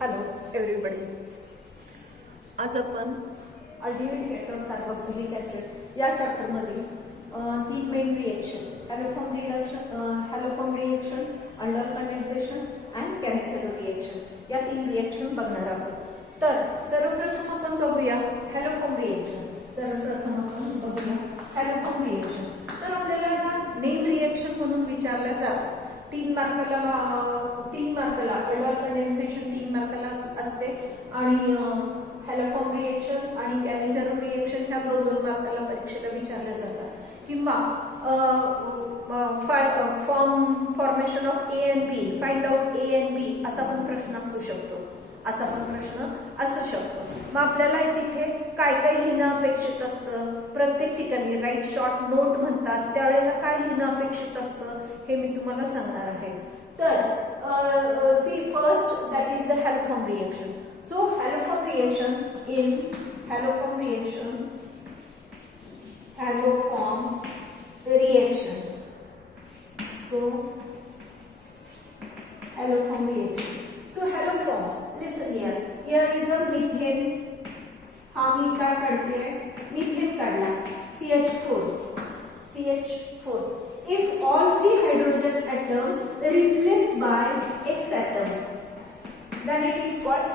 Hello everybody. आज आपण ultimate effect of carboxylic acid या चॅप्टरमध्ये तीन main reaction haloform reaction, under condensation and Cannizzaro reaction या तीन रिएक्शन बघणार आहोत. तर सर्वप्रथम आपण बघूया हॅलोफॉर्म रिएक्शन. तर आपल्याला मेन रिएक्शन म्हणून विचारल्या जातात. तीन मार्काला अंडर कंडेन्सेशन 3 मार्काला असते आणि हॅलोफॉर्म रिएक्शन आणि कॅनिसेरो रिएक्शन ह्या 2 मार्काला परीक्षेला विचारल्या जातात. किंवा formation of A and B, find out A and B असा पण प्रश्न असू शकतो. मग आपल्याला तिथे काय काय लिहिणं अपेक्षित असतं, प्रत्येक ठिकाणी राईट शॉर्ट नोट म्हणतात त्यावेळेला काय लिहिणं अपेक्षित असतं हे मी तुम्हाला सांगणार आहे. तर see first that is the haloform reaction. So haloform reaction So haloform, listen here. Here is a methane. हा मी काय काढते? मिथेन काढला. CH4. If all 3 hydrogen atom replaced by X atom, then it is called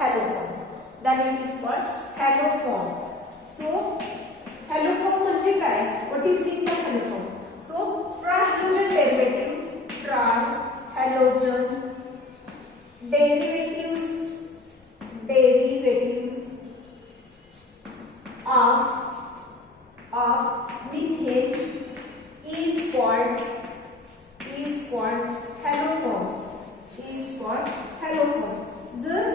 haloform. So haloform म्हणजे काय? What is in the haloform? So trihalogen derivatives of methane is called haloform. जर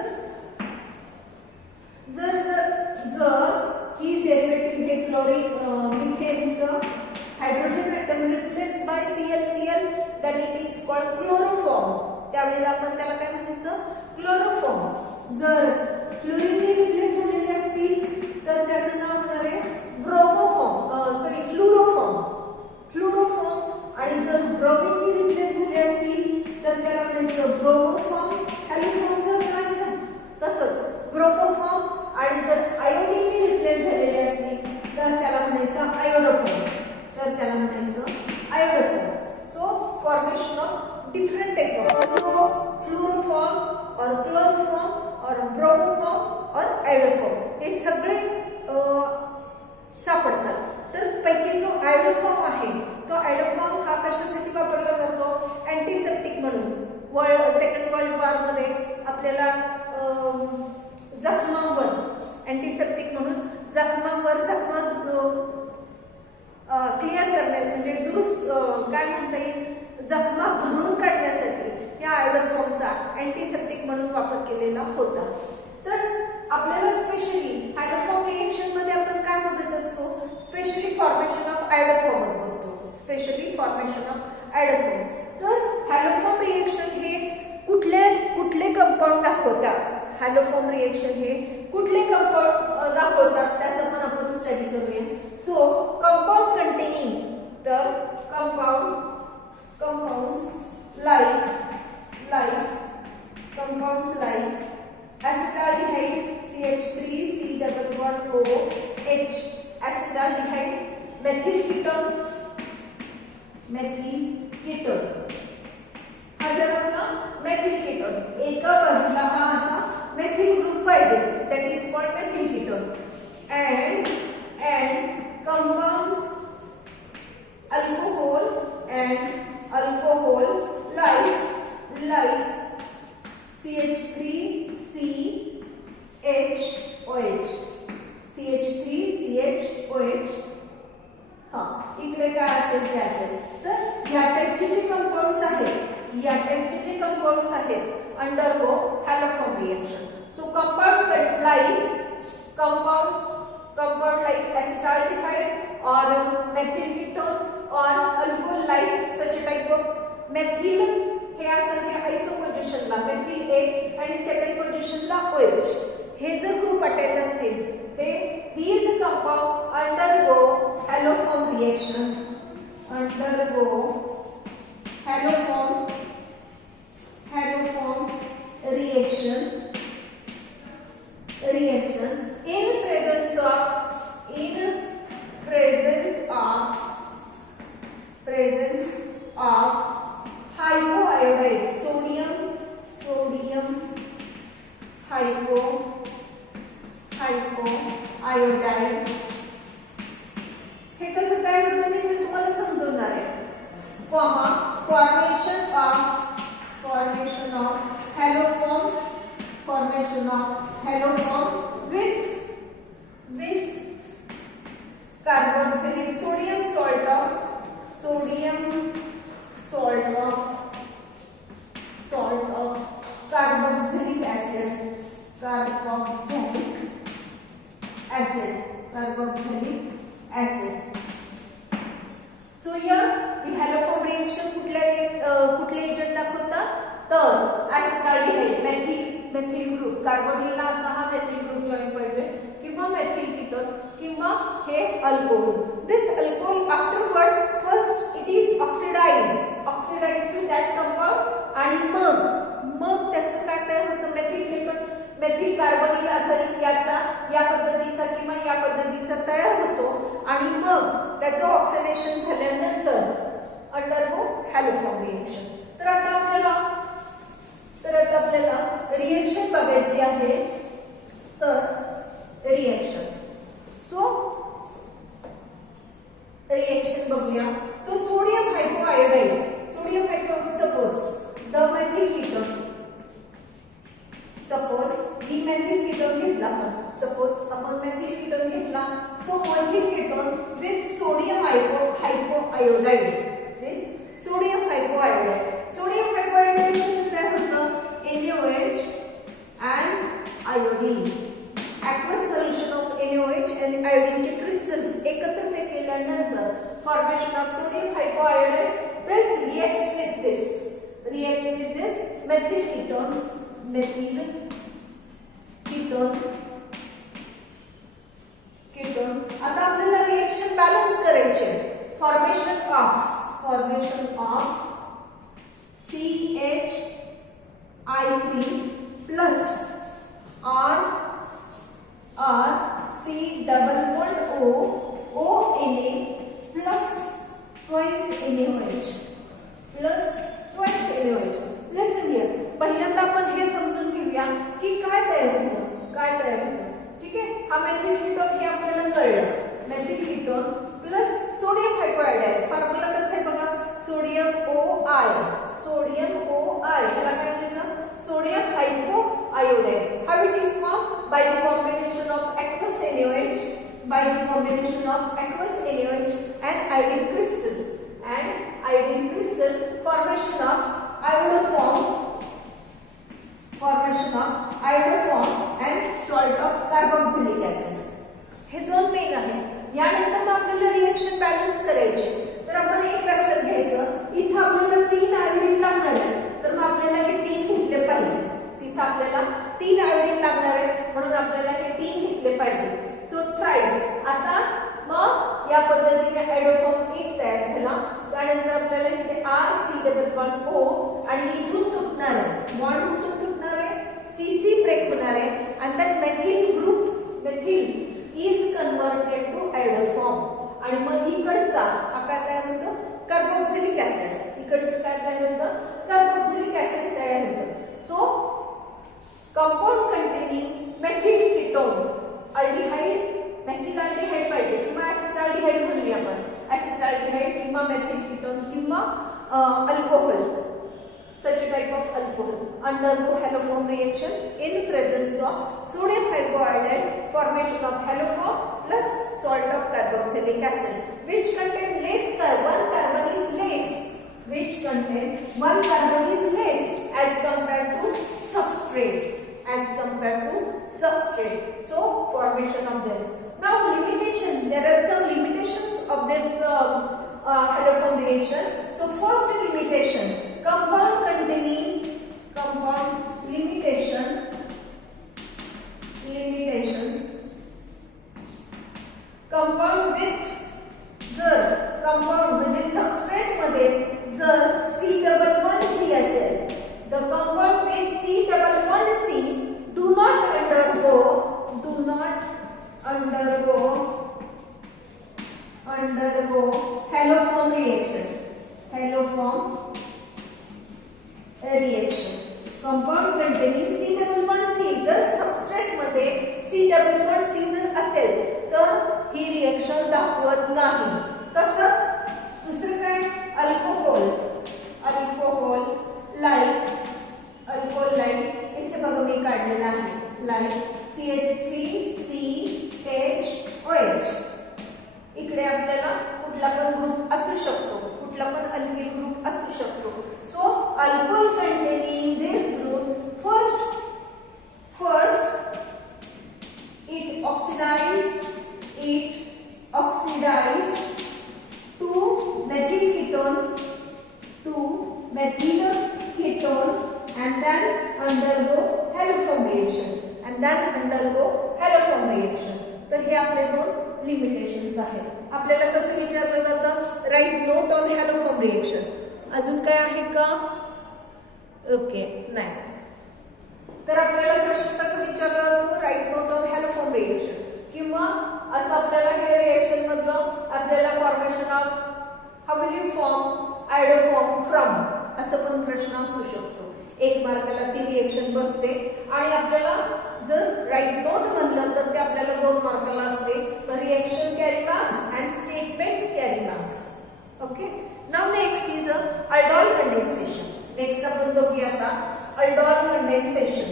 ही derivative हे chloric मिथेनचं hydrogen atom replace by ClCl then it is called chloroform. त्यावेळेला आपण त्याला काय म्हणायचं? क्लोरोफॉर्म. जर फ्लोरीनने रिप्लेस झालेले असतील तर त्याचं नाव होणार आहे क्लोरोफॉर्म. आणि जर ब्रोमिनने रिप्लेस झाले असतील तर त्याला म्हणायचं ब्रोमोफॉर्म. हॅलोफॉर्म जसं आहे ना तसंच ब्रोमोफॉर्म. आणि जर आयोडीनने रिप्लेस झालेले असतील तर त्याला म्हणायचं iodoform. So formation of different type of fluoroform और क्लोरोफॉर्म और ब्रोमोफॉर्म और आयोडोफॉर्म हे सगळे सापडतात. तर पैकी जो आयोडोफॉर्म आहे तो आयोडोफॉर्म हा कशासाठी वापरला जातो? अँटीसेप्टिक म्हणून. सेकंड वर्ल्ड वॉर मध्ये आपल्याला जखमांवर अँटीसेप्टिक म्हणून जखमा क्लिअर करण्यास म्हणजे दुरुस्त काय म्हणता येईल जखमा भरून काढण्यासाठी या आयोडोफॉर्मचा अँटीसेप्टिक म्हणून वापर केलेला होता. तर आपल्याला स्पेशली हॅलोफॉर्म रिएक्शन मध्ये आपण काय बघत असतो? स्पेशली फॉर्मेशन ऑफ आयोडोफॉर्मच बघतो. तर हॅलोफॉर्म रिएक्शन हे कुठले कंपाऊंड दाखवतात? हॅलोफॉर्म रिएक्शन हे कुठले कंपाऊंड दाखवतात त्याचं पण आपण स्टडी करूया. सो कंपाऊंड कंटेनिंग, तर compounds like acetaldehyde CH3 C double bond OH, acetaldehyde, methyl ketone. हा जर आपला methyl ketone एका बाजूला हा असा methyl ग्रुप पाहिजे, that is called methyl ketone. and compound alcohol like CH3CHOH. हा इकडे काय असेल ते असेल. तर या टाइपचे जे कंपाऊंड्स आहेत undergo haloform reaction. So compound like acetaldehyde or methyl ketone or alcohol like such a type of methyl हे असं हे आयसो पोझिशनला methyl A आणि सेकंड पोझिशनला OH हे जर ग्रुप अटॅच असतील ते these compound undergo haloform reaction. haloform reaction haloform with carboxylic sodium salt of carboxylic acid. So here the haloform reaction कुठले एजंट दाखवतात तर acetaldehyde methyl ग्रुप कार्बोनिलला असा हा मेथिल ग्रुप जॉईन पाहिजे किंवा मेथिल कीटोन किंवा हे alcohol. This alcohol afterward first it is oxidized to that compound आणि मग त्याचं काय तयार होतं मेथिल कीटोन मेथिल कार्बोनिल असा या पद्धतीचा किंवा या पद्धतीचा तयार होतो आणि मग त्याचं ऑक्सिडेशन झाल्यानंतर अंडरगो हॅलोफॉर्म रिएक्शन. तर आता आपल्याला रिएक्शन बघायची आहे. तर रिएक्शन बघूया. So sodium hypoiodide suppose the methyl ketone ही मेथिल कीटोन घेतला आपण मेथिल कीटोन घेतला. So methyl ketone with sodium hypoiodide sodium hypoiodide कसं तयार होतं NaOH and iodine. Aqueous solution of NaOH and iodine चे crystals एकत्र केल्यानंतर formation of sodium hypoiodide. This reacts with this methyl ketone. आता आपल्याला रिएक्शन बॅलन्स करायचे. Formation of CH3 plus R C double bond O Na plus twice NaOH. Listen here. पहिल्यांदा आपण हे समजून घेऊया की काय तयार होतं. ठीक आहे. हा मेथिल कीटोन हे आपल्याला कळलं. Methyl ketone plus sodium hypoiodide. Formula कसं आहे बघा. सोडियम OI याला काय म्हणायचं sodium hypoiodide. How it is form by the combination of aqueous NaOH and iodine crystal formation of iodoform and salt of carboxylic acid. हे दोन main आहे. यानंतर मग आपल्याला रिएक्शन बॅलन्स करायचे. तर आपण एक लक्षात घ्यायचं इथं आपल्याला 3 आयोडीन लागणार आहे. तर मग आपल्याला हे 3 घेतले पाहिजे. तिथं आपल्याला 3 आयोडीन लागणार आहे म्हणून आपल्याला हे 3 घेतले पाहिजे. So thrice. आता मग या पद्धतीने आयोडोफॉर्म 1 तयार झाला. त्यानंतर आपल्याला इथे RC डबल बॉन्ड O आणि इथून तुटणार आहे बॉन्ड कुठून तुटणार आहे CC ब्रेक होणार आहे आणि that methyl is converted to iodoform आणि मग इकडचा हा काय तयार होतं कार्बोक्सिलिक ऍसिड. इकडचं काय तयार होतं कार्बोक्सिलिक ऍसिड तयार होतं. So compound containing methyl ketone methyl aldehyde पाहिजे किंवा ऍसिटाल्डिहाइड म्हणूया आपण. ऍसिटाल्डिहाइड किंवा मेथिल कीटोन किंवा alcohol such type of alcohol undergo haloform reaction in presence of sodium hypoiodide formation of haloform plus salt of carboxylic acid which contain less carbon. Carbon is less as compared to substrate. So formation of this. Now limitation. There are some limitations of this haloform reaction. So first limitation. Compound limitations. Compound with compound म्हणजे substrate मध्ये जर C+C असेल, the compound with C+C do not undergo haloform reaction. Compound containing C+C जर substrate मध्ये C+C जर असेल तर ही reaction दाखवत नाही. तसंच दुसरं काय alcohol and then undergo haloform reaction and then undergo haloform reaction. तर हे आपले दोन लिमिटेशन्स आहेत. आपल्याला कसं विचारलं जातं, write note on haloform reaction. अजून काय आहे का? ओके नाही. तर आपल्याला प्रश्न कसं विचारला जातो, right note on haloform reaction, किंवा असं आपल्याला हे रिएक्शन मधलं आपल्याला formation of how will you form iodoform from असं पण प्रश्न असू शकतो. एक मार्काला ती रिएक्शन बसते आणि आपल्याला जर राईट नोट म्हणलं तर ते आपल्याला 2 मार्काला असते. तर reaction carry marks and statements carry marks. Okay. Now next is aldol condensation. Next आपण बघूया आता अल्डॉल कंडेन्सेशन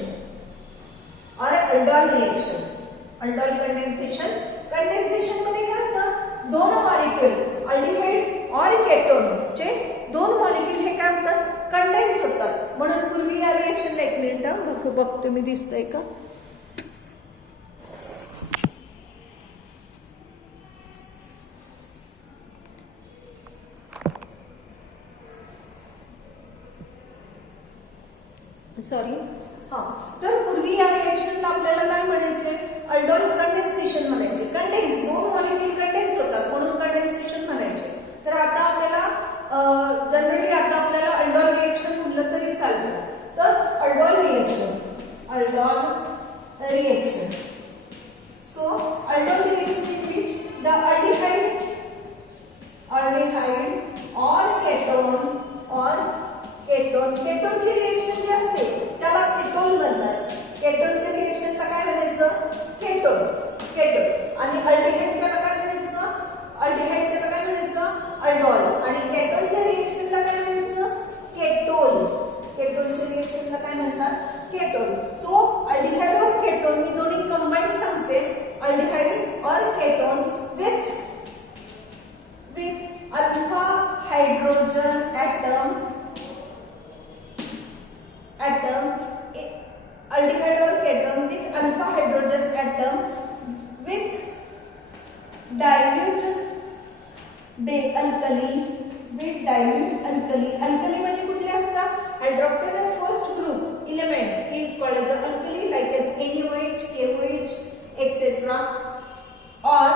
और aldol reaction. Aldol condensation, condensation मध्ये काय होतं, दोन मॉलिक्यूल अल्डिहाइड और केटोन चे 2 मॉलिक्यूल हे काय होतात, कंडेन्स होतात. म्हणून पूर्वी या रिएक्शनला एक मिनिट बघते मी, दिसतंय का? सॉरी. तर पूर्वी या रिएक्शनला आपल्याला काय म्हणायचे, अल्डॉल कंडेन्सेशन म्हणायचे. कंडेन्स, 2 मॉलिक्यूल कंडेन्स होतात म्हणून कंडेन्सेशन म्हणायचे. तर आता आपल्याला जनरली आता आपल्याला अल्डॉल रिएक्शन म्हणलं तरी चालतं. तर aldol reaction, aldol reaction. So aldol reaction in which the aldehyde और केटोनची रिएक्शन जी असते त्याला केटोन म्हणतात. केटोनच्या रिएक्शनला काय म्हणायचं, केटोन. आणि अल्डिहाइडच्याला काय म्हणायचं, अल्डिहाइडच्याला काय म्हणायचं, अल्डॉल. आणि केटोनच्या रिएक्शनला काय म्हणायचं, केटोन. केटोनच्या रिएक्शनला काय म्हणतात, केटोन. सो अल्डिहाइड और केटोन मी दोन्ही कंबाईन सांगते. अल्डिहाइड और ketone with alpha hydrogen atom, aldehyde or keton with alpha hydrogen atom with dilute alkali, alkali म्हणजे कुठले असतात, hydroxide of first group element is called as alkali like as NaOH, KOH etc. or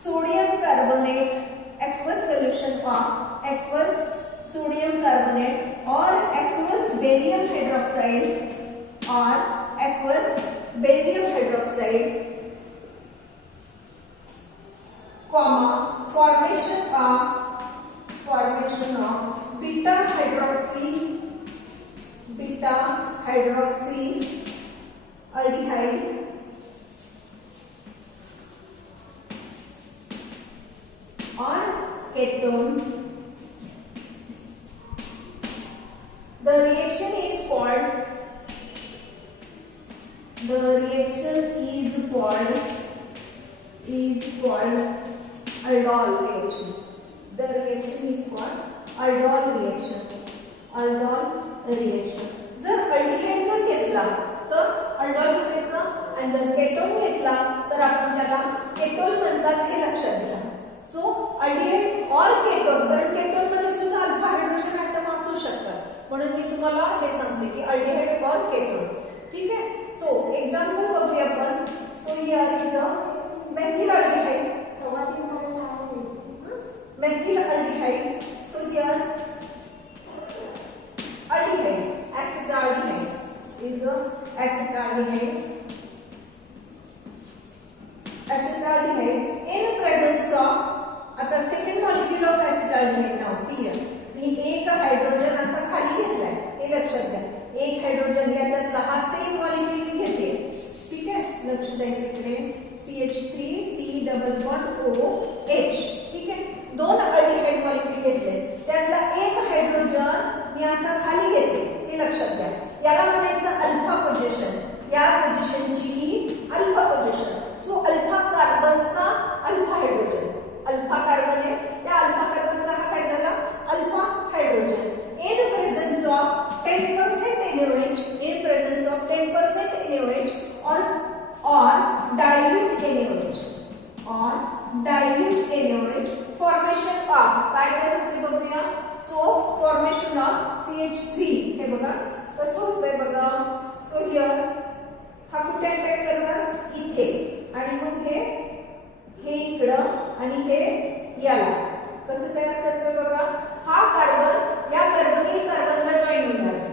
sodium carbonate aqueous solution of aqueous sodium carbonate or aqueous barium hydroxide or aqueous barium hydroxide, comma formation of beta hydroxy aldehyde or ketone. The reaction is called aldol reaction. The reaction is called aldol reaction. जर aldehyde जर घेतला तर aldol म्हणायचं आणि जर ketone घेतला तर आपण त्याला केटोन म्हणतात, हे लक्षात घ्या. सो अल्डिहाइड और केटोन, कारण केटोन मध्ये सुद्धा अल्फा हायड्रोजन ऍटम असू शकतात म्हणून मी तुम्हाला हे सांगते की अल्डिहाइड और केटोन. ठीक आहे. सो एक्झाम्पल बघूया आपण. So here is a methyl aldehyde. Methyl aldehyde. So here aldehyde, acetaldehyde is a acetaldehyde. Acetaldehyde in presence of आता second molecule of acetaldehyde. Now see here, मी एक हायड्रोजन असा खाली घेतलाय, हे लक्षात घ्या. एक हायड्रोजन याच्यातला हा सेम मॉलिक्यूल घेते. ठीक आहे, लक्ष द्यायचं इकडे. CH3 C++OH. ठीक आहे, 2 अल्डिहाइड मॉलिक्यूल घेतले, त्यातला एक हायड्रोजन मी असा खाली घेते, हे लक्षात घ्या. याला म्हणायचं अल्फा पोझिशन. या पोझिशनची ही अल्फा पोझिशन. सो अल्फा कार्बनचा अल्फा हायड्रोजन, अल्फा कार्बन आहे, त्या अल्फा कार्बनचा हा काय झाला, alpha hydrogen. In presence of 10% NaOH, in presence of 10% NaOH or dilute NaOH, formation of काय काय होते बघूया. सो फॉर्मेशन ऑफ CH3 हे बघा. कसं होतंय बघा. सो हिअर हा कुठे अटॅक करणार इथे आणि मग हे इकडं आणि हे याला कसं तयार करतोय बघा. हा कार्बन या कार्बोनिल कार्बनला जॉईन होणार आहे.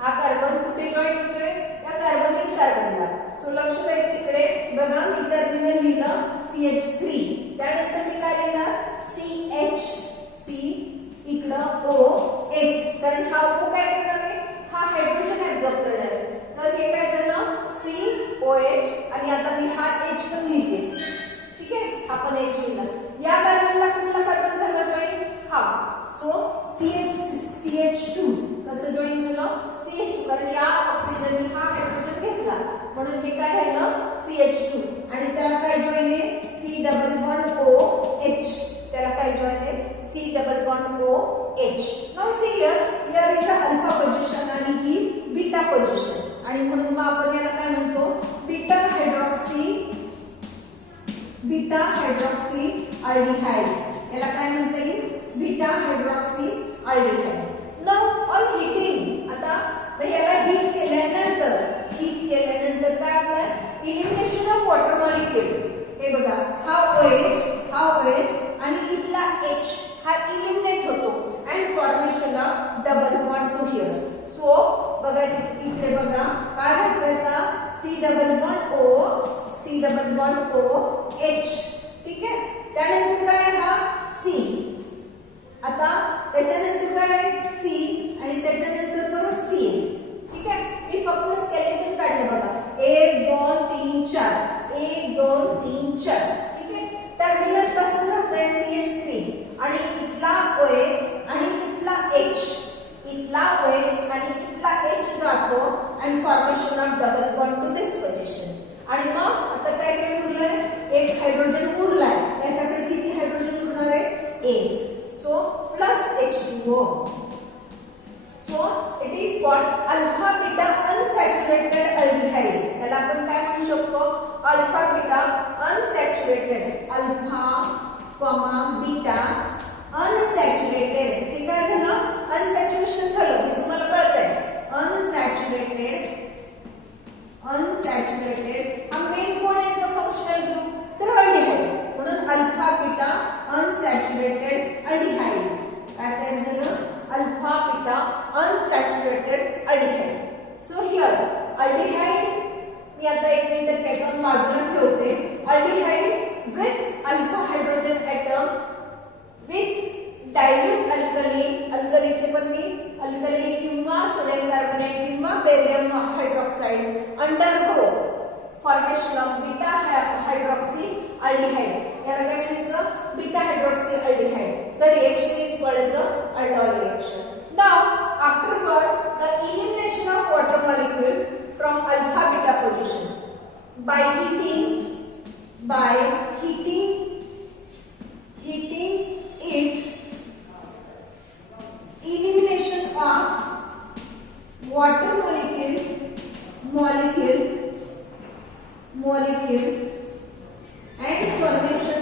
हा कार्बन कुठे जॉईन होतोय या कार्बोनिल कार्बनला. सो लक्ष द्यायचं इकडे बघा. मी टर्मिनल लिहिलं CH3 त्यानंतर मी काय लिहिणार CH C इकडं OH कारण हा O काय करणार आहे हा हायड्रोजन ऍब्सॉर्ब करणार आहे. तर हे काय झालं COH आणि आता मी हा H पण लिहिते. ठीक आहे हा पण H लिहिला. या कार्बनला कुठला कार्बन झाला जॉईन हा. सो CH2 कसं जॉईन झालं CH2 कारण या ऑक्सिजनने हा हायड्रोजन घेतला म्हणून हे काय राहिलं CH2 आणि त्याला काय जॉईन आहे C डबल बॉन्ड OH. त्याला काय जॉईन आहे C double bond OH. Now see here is a alpha position आणि ही बीटा पोझिशन आणि म्हणून मग आपण याला काय म्हणतो बीटा हायड्रॉक्सी अल्डिहाइड. याला काय म्हणता येईल beta hydroxy aldehyde. Now on heating आता याला हीट केल्यानंतर काय होणार इलिमिनेशन ऑफ वॉटर मॉलिक्यूल. हे बघा हा OH आणि इथला H हा इलिमिनेट होतो and formation of double bond to here. So बघा इकडे बघा काय होतंय आता C डबल बॉन्ड OH. ठीक आहे त्यानंतर काय हा C आता त्याच्यानंतर काय C आणि त्याच्यानंतर परत C. ठीक आहे मी फक्त स्केलेटन काढलं बघा 1 2 3 4 1 2 3 4. ठीक आहे टर्मिनल कसं राहतंय CH3 आणि इथला OH आणि इथला H आणि इथला H जातो and formation of double bond to this position. आणि मग आता काय काय उरलंय एक हायड्रोजन उरलाय. याच्याकडे किती हायड्रोजन उरणार आहे 1. So plus H2O. So it is called alpha beta unsaturated aldehyde. याला आपण काय म्हणू शकतो alpha beta unsaturated. Alpha beta unsaturated. हे काय झालं अनसॅच्युरेशन झालं हे तुम्हाला कळतंय. अनसॅच्युरेटेड हा मेन कोण आहे याचा फंक्शनल ग्रुप तर अल्डिहाइड म्हणून अल्फा बीटा अनसॅच्युरेटेड अल्डिहाइड. काय तयार झालं alpha beta unsaturated aldehyde. So here aldehyde मी आता एक मिनिट केटॉन बाजूला ठेवते. Aldehyde with alpha hydrogen atom with dilute अल्कलीचे पण मी अल्कली किंवा सोडियम कार्बोनेट किंवा barium hydroxide undergo formation of beta hydroxy aldehyde. याला काय म्हणायचं beta hydroxy aldehyde. The reaction is called as aldol reaction. Now afterward the elimination of water molecule from alpha beta position by heating it. Elimination of water molecule and formation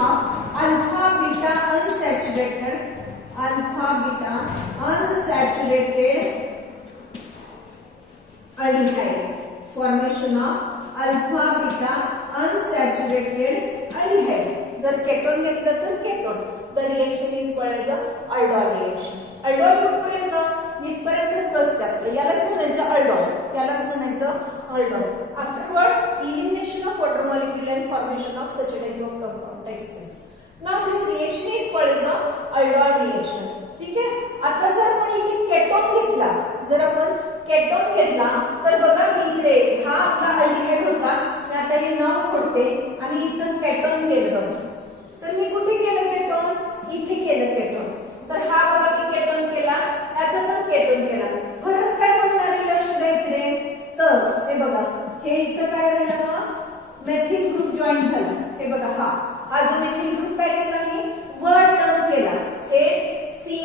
of alpha beta unsaturated aldehyde. Formation of alpha beta unsaturated aldehyde. जर ketone घेतलं तर ketone. The reaction is called as aldol reaction. Aldol कुठपर्यंत इथपर्यंतच बसतात. यालाच म्हणायचं aldol. Afterward elimination of water molecule and formation of such a type of compound takes place. Now this reaction is called as a aldol reaction. ठीक आहे. आता जर आपण इथे केटोन घेतला तर बघा मी इकडे हा आपला अल्डिहाइड होता. मी आता हे नाव फोडते आणि इथं केटोन केलं. तर मी कुठे केलं केटोन इथे केलं केटोन. तर हा बघा मी केटोन केला याचा पण केटोन केला. फरक काय पडणार आहे लक्ष द्या इकडे. तर हे बघा हे इथं काय झालं मेथिल ग्रुप जॉईन झाला. हे बघा हा जो मेथिल ग्रुप काय केला मी वर टर्न केला. हे C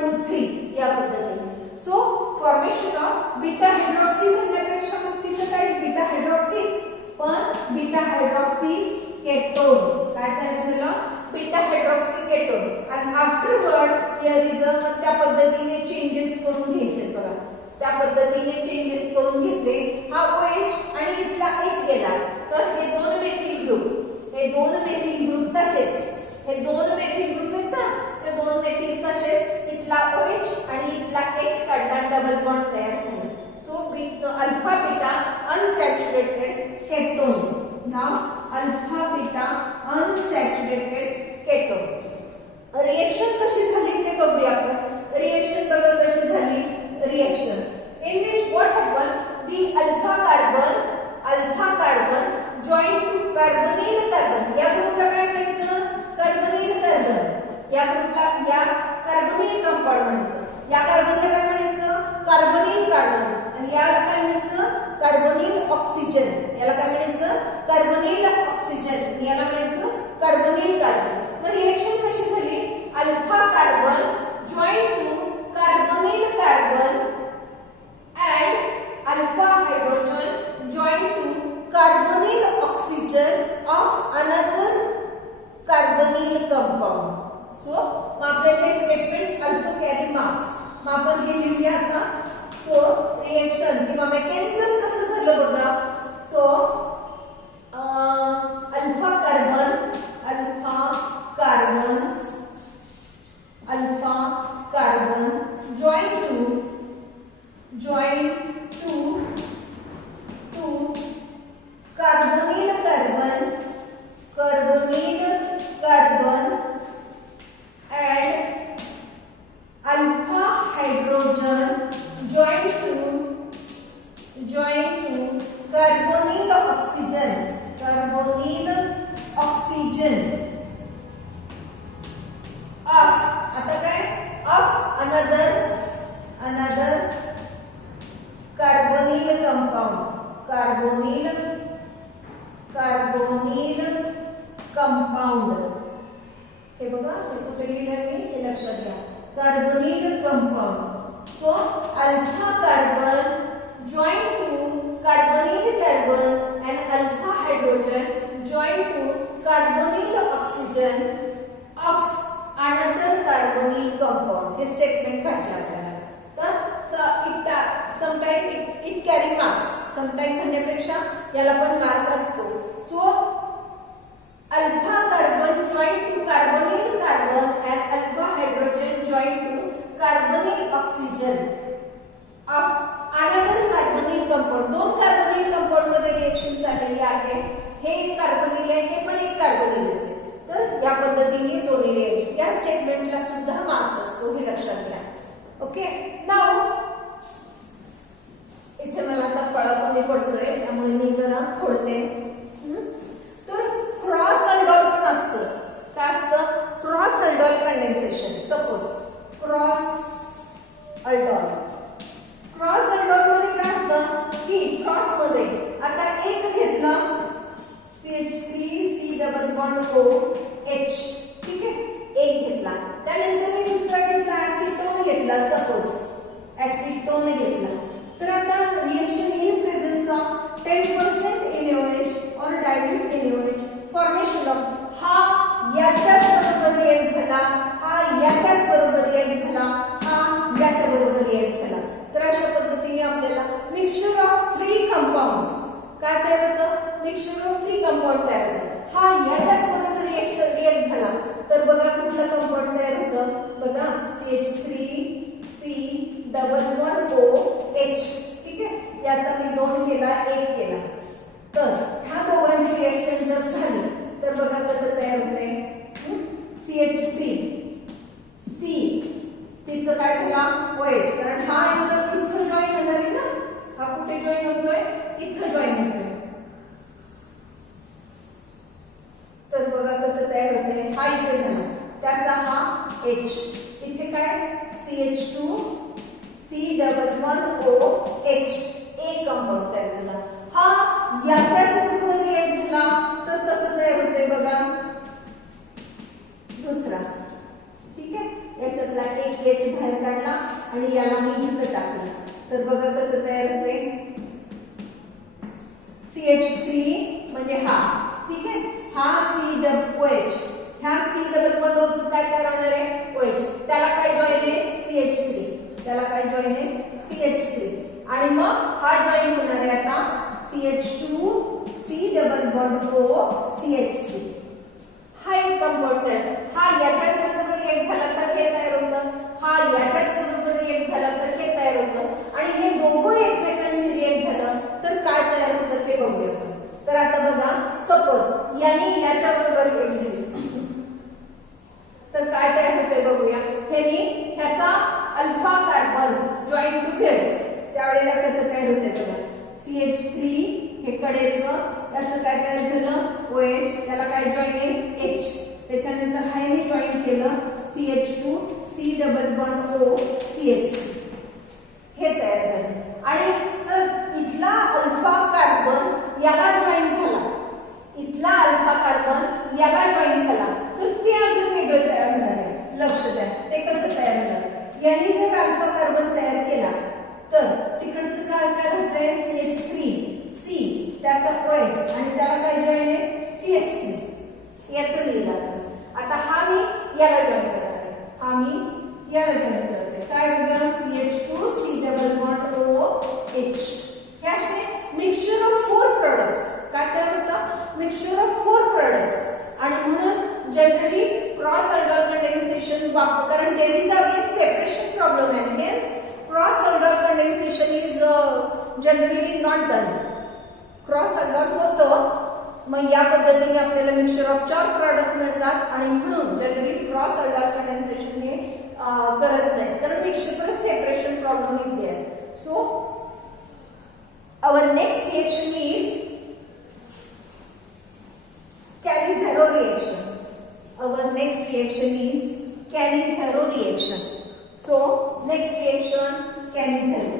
2 3 या पद्धतीने. So formation of beta hydroxy म्हणण्यापेक्षा मग तिचं काय बीटा हायड्रॉक्सीच, पण बीटा हायड्रॉक्सी केटोन काय तयार झालं, बीटा हायड्रॉक्सी केटोन. आणि आफ्टरवर्ड हियर इज त्या पद्धतीने चेंजेस करून घ्यायचे बघा, त्या पद्धतीने चेंजेस करून घेतले. हा OH आणि इथला H गेला, तर हे दोन मेथिल ग्रुप, हे दोन मेथिल ग्रुप तसेच, हे दोन मेथिल ग्रुप आहेत ना, ते दोन मेथिल तसेच, इथला OH आणि इथला H काढला, डबल बॉन्ड तयार झाले. So alpha beta unsaturated ketone. नाव alpha beta unsaturated ketone. Reaction कशी झाली ते बघूया आपण. रिएक्शन बघा कशी झाली. Reaction in which what happened, the alpha carbon joined to carbonyl carbon. या ग्रुपला काय म्हणायचं, कार्बोनिल कार्बन. या ग्रुपला या कार्बोनिल कंपाऊंड म्हणायचं. या कार्बनला काय म्हणायचं, कार्बोनिल कार्बन. आणि याला काय म्हणायचं, कार्बोनिल ऑक्सिजन. याला काय म्हणायचं, कार्बोनिल ऑक्सिजन. याला म्हणायचं कार्बोनिल कार्बन. मग रिएक्शन कशी झाली, alpha carbon joined to carbonyl carbon and alpha hydrogen joined to carbonyl oxygen of another carbonyl compound. So आपल्याला हे स्टेटमेंट also carry marks. आपण हे लिहूया आता. सो रिएक्शन किंवा मेकॅनिझम कसं झालं बघा. So alpha carbon join to carbonyl carbon and alpha hydrogen join to carbonyl oxygen of आता काय of another carbonyl compound. हे बघा हे कुठे लिहिलं मी, हे लक्षात घ्या. Carbonyl compound. So alpha carbon join to carbonyl carbon and alpha hydrogen join to carbonyl oxygen of another carbonyl compound. हे स्टेटमेंट पाहिजे आपल्याला. तर sometime it carry marks. Sometime म्हणण्यापेक्षा याला पण मार्क असतो. So alpha carbon join to carbonyl carbon and alpha hydrogen join to carbonyl oxygen of another carbonyl compound. दोन carbonyl compound मध्ये रिएक्शन चाललेली आहे. हे एक कार्बोनिल आहे, हे पण एक कार्बोनिलच आहे. तर या पद्धतीने दोन्ही रिएक्शन. या स्टेटमेंटला सुद्धा मार्क्स असतो, हे लक्षात घ्या. ओके. नाउ इथे मला आता फळा कमी पडतोय, त्यामुळे मी जरा खोडते. तर क्रॉस अल्डॉल पण असतं. काय असतं, cross aldol condensation. Suppose cross aldol मध्ये काय होतं की क्रॉस मध्ये आता एक घेतला CH3 C double bond OH, ठीक आहे, एक घेतला. त्यानंतर मी दुसरा घेतला ऍसिटोन घेतला. सपोज ऍसिटोन घेतला. तर आता reaction in presence of 10% NaOH और dilute NaOH फॉर्मेशन ऑफ हा याच्याच बरोबर रिएक्ट झाला, हा याच्याच बरोबर रिएक्ट झाला, हा याच्या बरोबर रिएक्ट झाला. तर अशा पद्धतीने आपल्याला मिक्सचर ऑफ 3 कंपाऊंड्स काय तयार होतं, मिक्सचर ऑफ 3 कंपाऊंड तयार होतं. हा याच्याच बरोबर रिएक्ट झाला तर बघा कुठला कंपाऊंड तयार होतं. बघा CH3C डबल बॉन्ड OH, ठीक आहे. याचा मी 2 केला, 1 केला. तर ह्या दोघांची रिएक्शन जर झाली तर बघा कसं तयार होतंय. CH3C तिथं काय झाला OH, कारण हा इथं जॉईन होणार आहे ना. हा कुठे जॉईन होतोय, इथं जॉईन होतोय. तर बघा कसं तयार होतंय. हा इथे झाला, त्याचा हा H, इथे काय CH2C डबल बॉन्ड OH, एक कंपाऊंड तयार झाला. हा याच्याच बरोबर रिएक्ट झाला तर कसं तयार होतंय बघा, दुसरा, ठीक आहे. याच्यातला एक H बाहेर आणि याला मी इथं टाकलं तर बघा कसं तयार होते CH3 म्हणजे हा, ठीक आहे, हा COH, ह्या C डबल बॉन्ड O काय तयार होणार आहे OH, त्याला काय जॉईन आहे CH3, त्याला काय जॉईन आहे CH3 आणि मग हा जॉईन होणार आहे आता CH2 C double bond O CH3. हा एक कंपाऊंड तयार, हा याच्याच बरोबर एक झाला तर हे तयार होतं, हा याच्याच बरोबर एक झाला तर हे तयार होतं आणि हे दोघं एकमेकांशी रिएक्ट झालं तर काय तयार होतं ते बघूया आपण. तर आता बघा सपोज याने याच्या बरोबर एक झाली तर काय तयार होते बघूया. ह्यानी ह्याचा अल्फा कार्बन जॉईन टू दिस, त्यावेळेला कसं तयार होते बघा CH3 हे कडेचं, त्याचं काय तयार झालं OH, त्याला काय जॉईन आहे H, त्याच्यानंतर हायने जॉईन केलं CH2 C double bond O CH3 हे तयार झालं. आणि जर इथला अल्फा कार्बन याला जॉईन झाला, इथला अल्फा कार्बन याला जॉईन झाला तर ते अजून वेगळं तयार झालंय. लक्ष द्या ते कसं तयार झालं. यांनी जर अल्फा कार्बन तयार केला तर तिकडचं काय तयार होतंय CH3 C, त्याचा OH आणि त्याला काय जॉईन आहे CH3, याचं लिहिलं आता. आता हा मी याला जॉईन करणार आहे, हा मी याला जॉईन करते, काय बघा CH2 C double bond OH. हे असे मिक्सचर ऑफ 4 प्रोडक्ट्स काय तयार होतं मिक्सचर ऑफ 4 प्रोडक्ट्स. आणि म्हणून जनरली क्रॉस अल्डर कंडेन्सेशन वापर, कारण there is a separation problem and hence cross aldol condensation is generally not done. Cross aldol होतं मग या पद्धतीने आपल्याला मिक्सचर ऑफ 4 प्रोडक्ट मिळतात आणि म्हणून जनरली क्रॉस अल्डर कंडेन्सेशन हे करत नाही, कारण mixture separation problem is there. So our next reaction is Cali-Zero reaction. Our next reaction is Cali-Zero reaction. So next reaction Cali-Zero.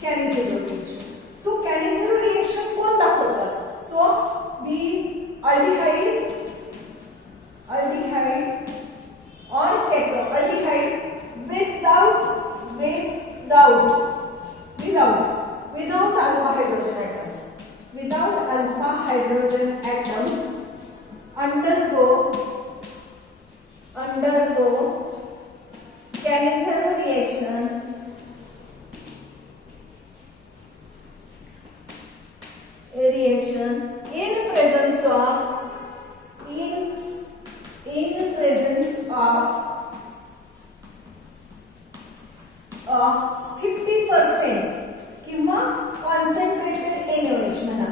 Cali-Zero reaction. So Cali-Zero reaction कोण दाखवतात? So the aldehyde or aldehyde without alpha hydrogen atom, without alpha hydrogen atom undergo Cali-Zero reaction in presence of 50% किंवा concentrated NaOH म्हणा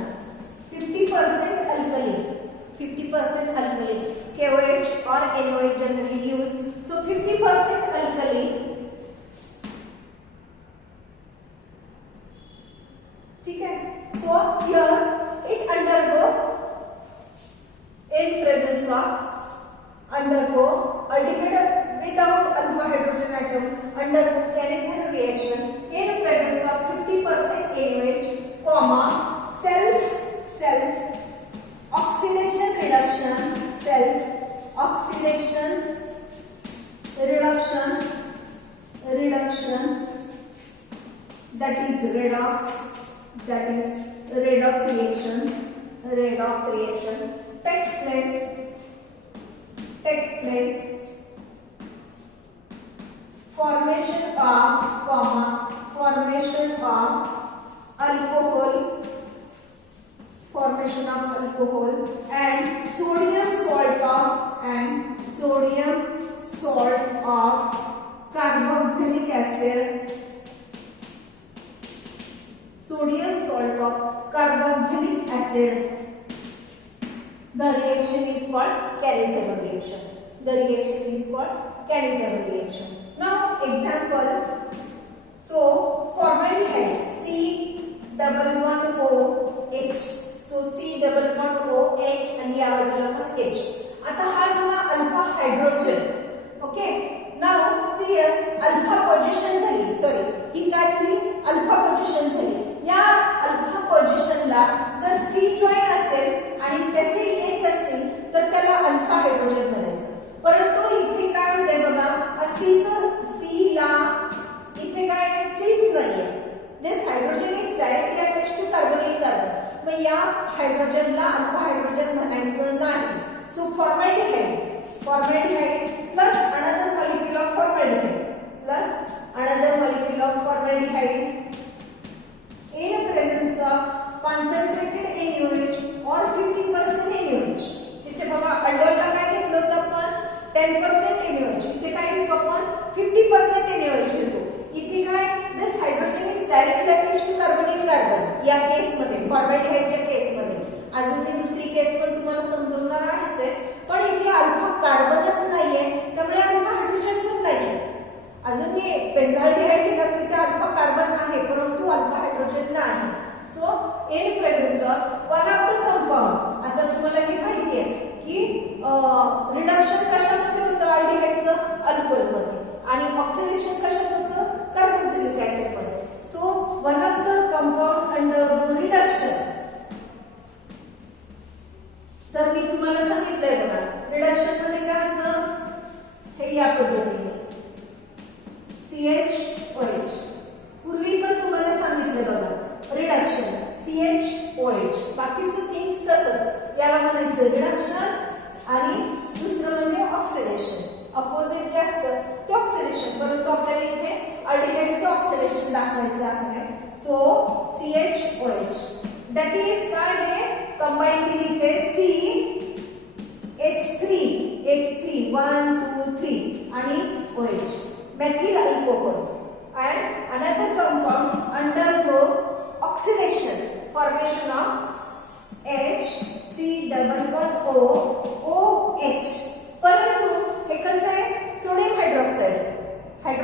50% alkali KOH or NaOH generally used. So 50% alkali, ठीक है. So here it undergo aldehyde without alpha hydrogen atom undergo Cali-Zero reaction in presence of 50% NaOH, comma self oxidation reduction that is redox reaction takes place formation of alcohol and sodium salt of carboxylic acid. The reaction is called Cali-Zero reaction. Now example, so formaldehyde C double bond OH, so C double bond OH आणि या बाजूला पण H. आता हा झाला alpha hydrogen. Okay, now see here alpha position झाली, sorry ही काय झाली अल्फा पोझिशन झाली. या अल्फा पोझिशनला जर C जॉइन असेल हायड्रोजनला अल्फा हायड्रोजन म्हणायचं नाही. So formaldehyde plus another molecule of formaldehyde in presence of concentrated NaOH or 50% NaOH. इथे बघा अल्डोलला काय घेतलं होतं आपण 10% NaOH. इथे काय घेतो आपण 50% NaOH घेतो. इथे काय this hydrogen is directly attached to carbonyl carbon या केस मध्ये फॉर्मॅल्डिहाइडच्या केस मध्ये. अजून मी दुसरी केस पण तुम्हाला समजवणार आहेच आहे, पण इथे अल्फा कार्बनच नाहीये त्यामुळे अल्फा हायड्रोजन पण नाहीये. अजून मी बेन्झाल्डिहाइड घेणार तिथे अल्फा कार्बन आहे परंतु अल्फा हायड्रोजन नाही. So in presence of one of the compound, आता तुम्हाला हे माहिती आहे की रिडक्शन कशामध्ये होतं अल्डिहाइडचं अल्कोहोलमध्ये आणि ऑक्सिडेशन कशात होतं कार्बोक्सिलिक ऍसिड मध्ये. So one of the compound under reduction, तर मी तुम्हाला सांगितलंय बघा रिडक्शन मध्ये काय होतं हे या पद्धतीने CHOH. पूर्वी पण तुम्हाला सांगितलं बघा रिडक्शन CHOH, बाकीचं थिंग्स तसंच. याला म्हणायचं रिडक्शन आणि दुसरं म्हणजे ऑक्सिडेशन. अपोजिट जे असतं ते ऑक्सिडेशन, परंतु आपल्याला इथे अल्डिहाइडचं ऑक्सिडेशन दाखवायचं आहे. सो CHOH दॅट इज काय हे कंबाईन केली इथे CH3 1 2 3 आणि OH methyl alcohol and another compound undergo oxidation formation of HCOOH. परंतु हे कसं आहे सोडियम हायड्रॉक्साइड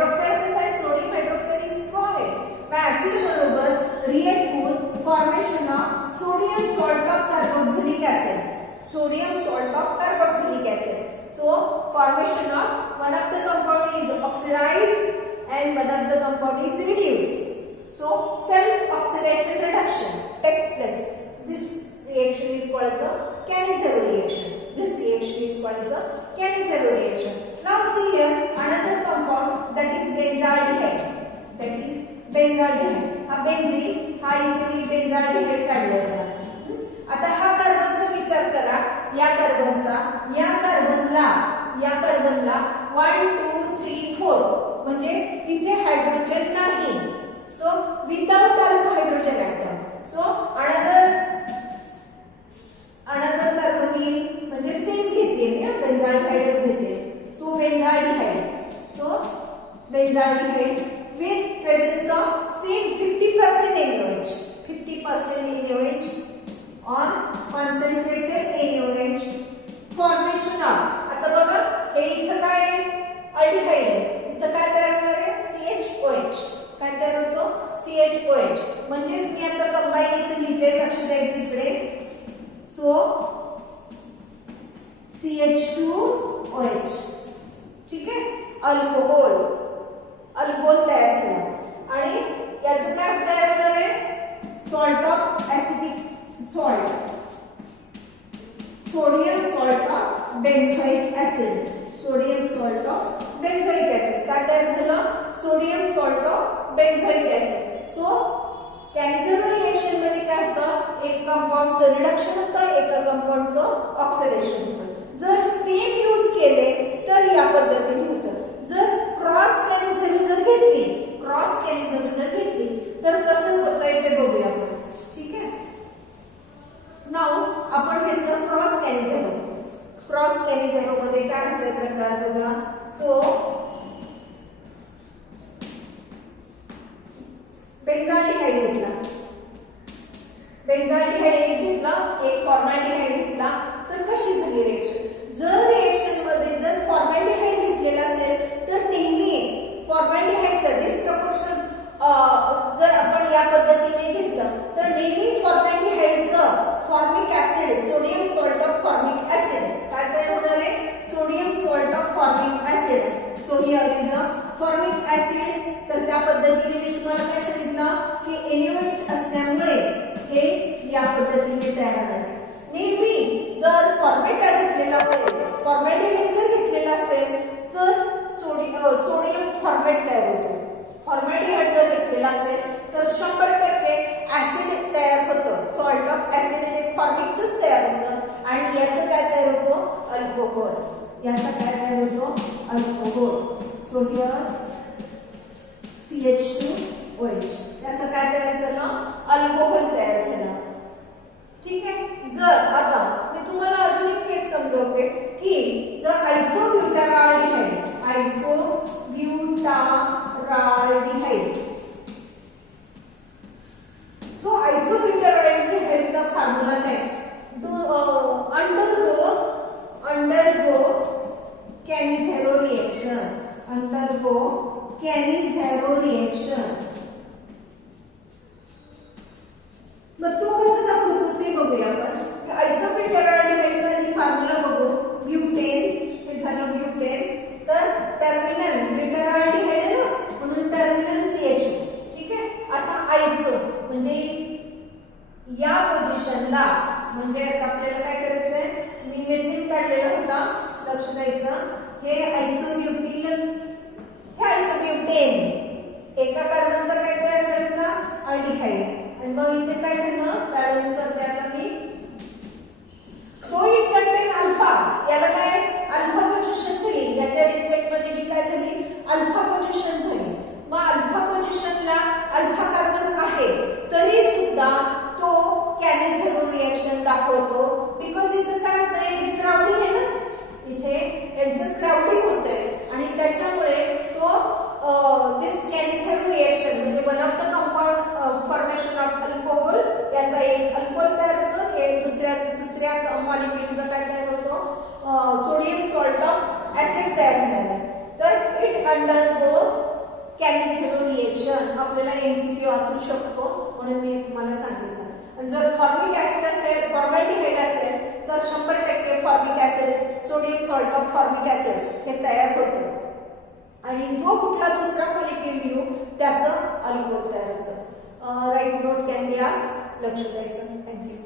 कसं आहे सोडियम हायड्रॉक्साइड स्ट्रॉंग आहे. ऍसिड बरोबर रिएक्ट होऊन formation of sodium salt of carboxylic acid. So formation of one of the compound is oxidized and one of the compound is reduced. So self oxidation reduction takes place. This reaction is called the Cannizzaro reaction. Now see here another compound that is benzaldehyde. हा benzene हा इथे मी बेन्झाल्डिहाइड काढलेला आहे. आता हा कार्बनचा विचार करा, या कार्बनला 1 2 3 4 म्हणजे तिथे हायड्रोजन नाही. So without alpha hydrogen atom. So another carbonyl म्हणजे सेम घेते मी बेन्झाल्डिहाइडच घेते. So benzaldehyde with presence of same 50% NaOH or concentrated NaOH formation of. आता बघा हे इथं काय आहे अल्डिहाइड आहे, इथं काय तयार होणार आहे CHOH. काय तयार होतो CHOH. म्हणजेच मी आता कंबाईन इथे लिहिते, लक्ष द्यायचं इकडे. सो CH2OH ठीक आहे. अल्कोहोल तयार झाला आणि याचं काय तयार होणार आहे salt of acidic salt sodium salt of benzoic acid. काय तयार झालं sodium salt of benzoic acid. So Cannizzaro reaction मध्ये काय होतं एक कंपाऊंडचं रिडक्शन होतं एका कंपाऊंडचं ऑक्सिडेशन होतं. जर सेम यूज केले तर या पद्धतीने होतं. जर क्रॉस कॅनिझरो जर घेतली तर कसं होतंय ते बघूया आपण. ठीक आहे. नाउ आपण घेतलं क्रॉस कॅनिझरो मध्ये काय होतंय प्रकार बघा. सो बेन्झाल्डिहाइड घेतला, एक फॉर्मॅल्डिहाइड घेतला, तर कशी झाली रिएक्शन. जर रिएक्शन मध्ये जर फॉर्मॅल्डिहाइड घेतलेला असेल तर नेहमी फॉर्मॅल्डिहाइडचं डिस्प्रपोर्शन जर आपण या पद्धतीने घेतलं तर नेहमी फॉर्मॅल्डिहाइडचं formic acid sodium salt of formic acid काय तयार होणार आहे sodium salt of formic acid. So here is a formic acid. तर त्या पद्धतीने मी तुम्हाला काय सांगितलं की NaOH असल्यामुळे हे या पद्धतीने तयार अल्कोहोल याचा काय तयार होतो अल्कोहोल. सो हिअर CH2OH याचा काय तयार झालं अल्कोहोल तयार झाला. ठीक आहे. जर आता मी तुम्हाला अजून एक केस समजवते की जर आयसोब्युटाराल्डिहाइड सो आयसोब्युटाराल्डिहाइडचा फॉर्म्युला काय undergo Cannizzaro reaction. मग तो कसं दाखवतो ते बघूया आपण. आयसोब्युटाराल्डिहाइडचा फॉर्म्युला बघू. ब्युटेन हे झालं ब्युटेन. तर टर्मिनल ब्युटाराल्डिहाइड आहे ना म्हणून टर्मिनल CH2. ठीक आहे. आता आयसो म्हणजे या पोझिशनला म्हणजे आपल्याला काय करायचंय मी मेथिन काढलेला होता लक्ष द्यायचं. हे आयसोब्युटेन एका कार्बनचा काय तयार करायचा अल्डिहाइड आणि मग इथे काय झालं बॅलन्स करते आता मी. तो इट कंटेन अल्फा याला काय अल्फा पोझिशन झाली याच्या रिस्पेक्ट मध्ये ही काय झाली अल्फा पोझिशन झाली. मग अल्फा पोझिशनला अल्फा कार्बन आहे तरी सुद्धा तो कॅनिझेरो रिएक्शन दाखवतो. बिकॉज इथं काय होतंय हे क्राउडिंग आहे ना इथे यांचं क्राउडिंग होतंय आणि त्याच्यामुळे तो दिस कॅनिझेरो रिएक्शन म्हणजे one of the compound formation of alcohol याचा एक अल्कोहोल तयार होतो. हे दुसऱ्या मॉलिक्युलचा काय तयार होतो सोडियम सॉल्ट ऑफ ऍसिड तयार होणार. तर इट अंडरगो कॅनिझेरो रिएक्शन आपल्याला MCQ असू शकतो म्हणून मी तुम्हाला सांगितलं. आणि जर फॉर्मिक ऍसिड असेल फॉर्मॅल्डिहाइड असेल तर 100% formic acid sodium salt of formic acid हे तयार होतं आणि जो कुठला दुसरा मॉलिक्यूल घेऊ त्याचं अल्कोहोल तयार होतं. Write note can be asked. लक्ष द्यायचं. थँक्यू.